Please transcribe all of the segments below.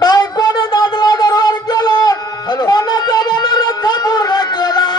बायकोने दादला दरबार केला, मनाचा मनोरथ पूर्ण केला.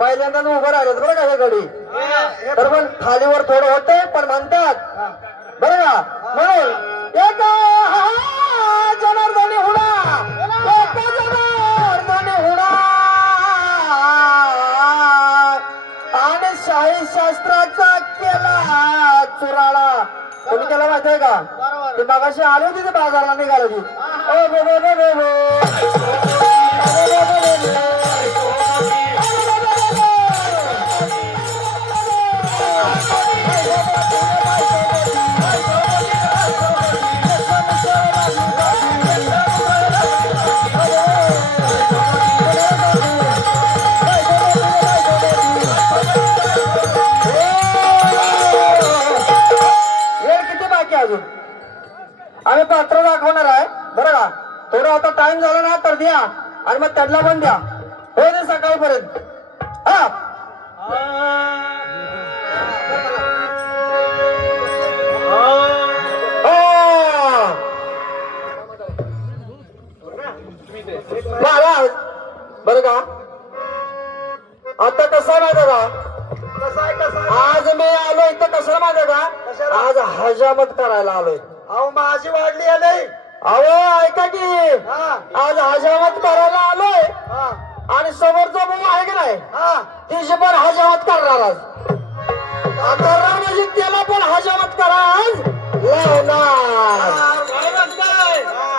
पहिल्यांदा उभं राहिलं बरं का हे गडी, तर पण खालीवर थोडं होते पण म्हणतात बरं का. म्हणून एक जनार्दनी हुडा, एक जनार्दनी हुडा आणि शाही शास्त्राचा केला चुराळा. कोणी केला माहितीये का? ते मागाशी आली होती ते बाजारला निघाली होती. ओ बो बो बो बो बो. आम्ही पात्र दाखवणार आहे बरं का. थोडं आता टाइम झाला ना तर द्या आणि मग त्यातला पण द्या हो दे सकाळपर्यंत. हा बरं का. आता कसं आहे माहिती का, आज मी आलो इथं कसं माहिती का, आज हजामत करायला आलोय. अहो माझी वाढली आहे नाही. अहो ऐका की, आज हजामत करायला आलोय आणि समोरचा भाऊ आहे की नाही तिची पण हजामत करणार आज. करणार म्हणजे त्याला पण हजामत करा आज लावणार.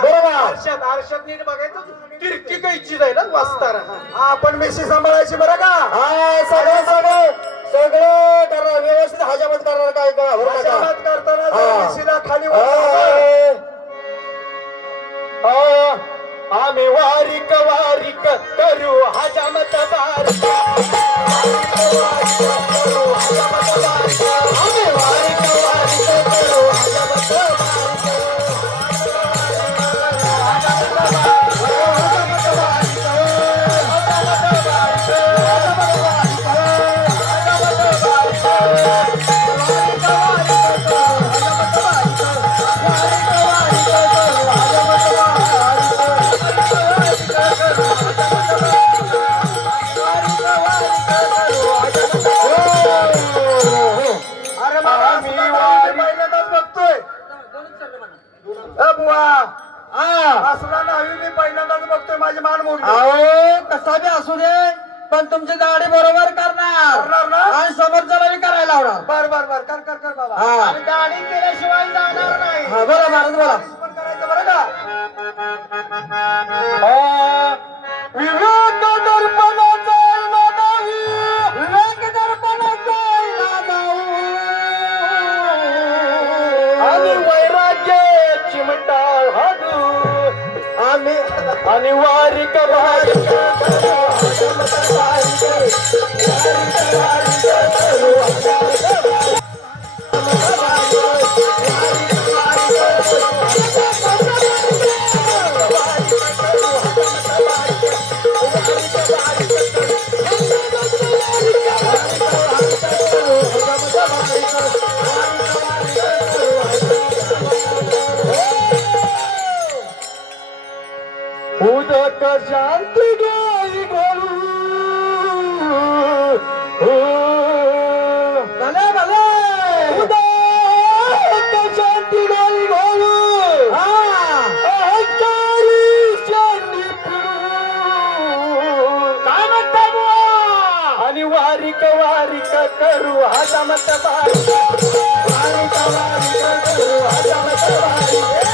बरोबर. आरशात नीट बघायचं, तिरकी कायची जाईल ना वाचताना. आपण मेशी सांभाळायची बरं का. हा सगळं सगळं सगळं करणार व्यवस्थित हजामत करणार. काय का हजामत करताना मेशीला खाली आम्ही वारिक वारिक करू हजामत बारिक. आम्ही वारिक वारिक करू हजामत बारिक. माझी मान मोडली. अहो कसा बी असू दे पण तुमची दाढी बरोबर करणार आणि समोरच्याला बी करायला लावणार. बर बर बर कर कर कर बाबा. हा दाढी केल्याशिवाय जाणार नाही. बरोबर बरोबर पण करायचं बरं का. विवेक दर्पणाचा नादावी, विवेक दर्पणाचा नादावी आणि वैराग्य चिमटा हाडू आम्ही आणि वारिक वारिक करू हजामत बारिक. वारिक वारिक करू हजामत बारिक. उदक शांती गेली घोरू भले भले उदक शांती गेली घोरू अहंकारी शांती काय म्हणता बुवा. आणि वारिक वारिक करू हजामत बारिक. वारिक वारिक करू हजामत बारिक.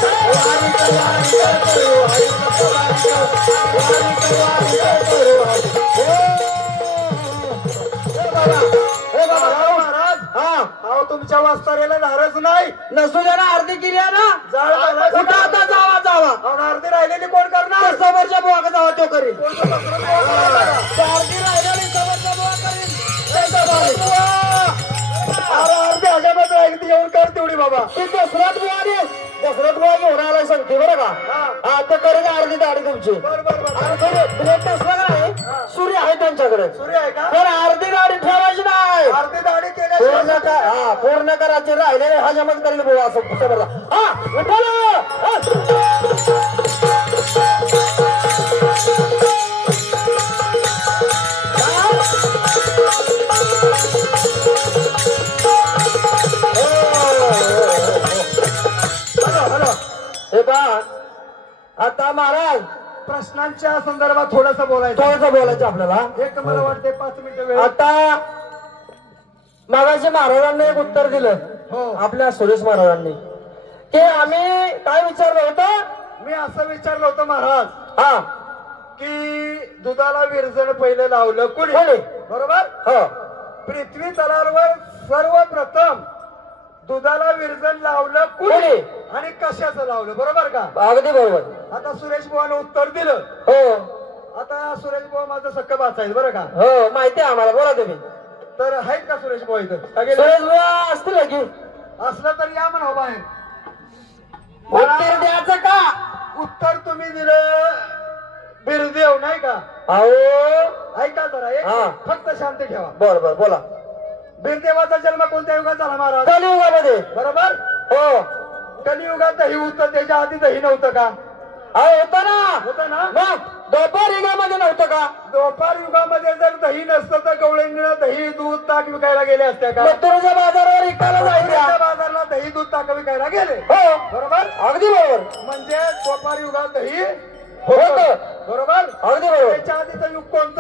महाराज हा अहो तुमच्या वास्ताऱ्याला धारच नाही नसू द्या ना अर्धी केली आहे ना जाळ घालायचं कुठं आता जावा जावा अहो, अर्धी राहिलेली कोण करणार तर समोरच्या बुवा जावा तो करील कोणतं दुसरं कोण करणार? अर्धी राहिलेली समोरच्या बुवा करील त्यांचा बारी. अरे अर्धी हजारात राहिली ती येऊन कर तेवढी बाबा ती दसऱ्यात बुवा रे दसऱ्यात बुवा घेऊन आलाय सांगते बरं का हा ते करेल अर्धी दाढी तुमची बर बर बर आणि खरं तुला दसरा का नाही सूर्य आहे त्यांच्याकडे सूर्य आहे का तर अर्धी दाढी ठेवायची नाही अर्धी दाढी पूर्ण केल्या हा पूर्ण करायची राहिलेले हजामत करेल बुवा असं समजा हा विठ्ठल! हॅलो हे पहा आता महाराज प्रश्नांच्या संदर्भात थोडस बोलायचं थोडंसं बोलायचं आपल्याला एक मला वाटते 5 मिनिटं वेळ आता मागाशी महाराजांनी एक उत्तर दिलं हो आपल्या सुरेश महाराजांनी की आम्ही काय विचारलं होतं मी असं विचारलं होतं महाराज हा की दुधाला विरजण पहिलं लावलं कुणी कोणी? बरोबर हो पृथ्वी तलावर सर्वप्रथम दुधाला विरजण लावलं कुणी कोणी? आणि कशाचं लावलं बरोबर का अगदी बरोबर आता सुरेश बुवानं उत्तर दिलं हो आता सुरेश बुवा माझं सक्क वाचायचं बरं का हो माहिती आहे आम्हाला बोला तुम्ही तर आहेत का सुरेश बुवा इथं का गेले? सुरेश बुवा असतील की असलं तर या म्हणा बाहेर उत्तर द्यायचं का उत्तर तुम्ही दिलं बिरदेव नाही का अहो ऐका जरा एक हा. फक्त शांती ठेवा बर बर बोला बिरदेवाचा जन्म कोणत्या युगात झाला महाराज कलियुगामध्ये बरोबर हो कलियुगात दही होतं त्याच्या आधी दही नव्हतं का अहो होतं ना होतं ना मग द्वापार युगामध्ये नव्हतं का द्वापार युगामध्ये जर दही नसतं तर गवळींना दही दूध ताक विकायला गेले असत्या का मथुरेच्या बाजारावर इकायला मथुरेच्या जायचं बाजारला दही दूध ताक विकायला गेले हो बरोबर अगदी बरोबर म्हणजे द्वापार युगात दही होतं बरोबर अगदी बरोबर त्याच्या आधीचं युग कोणतं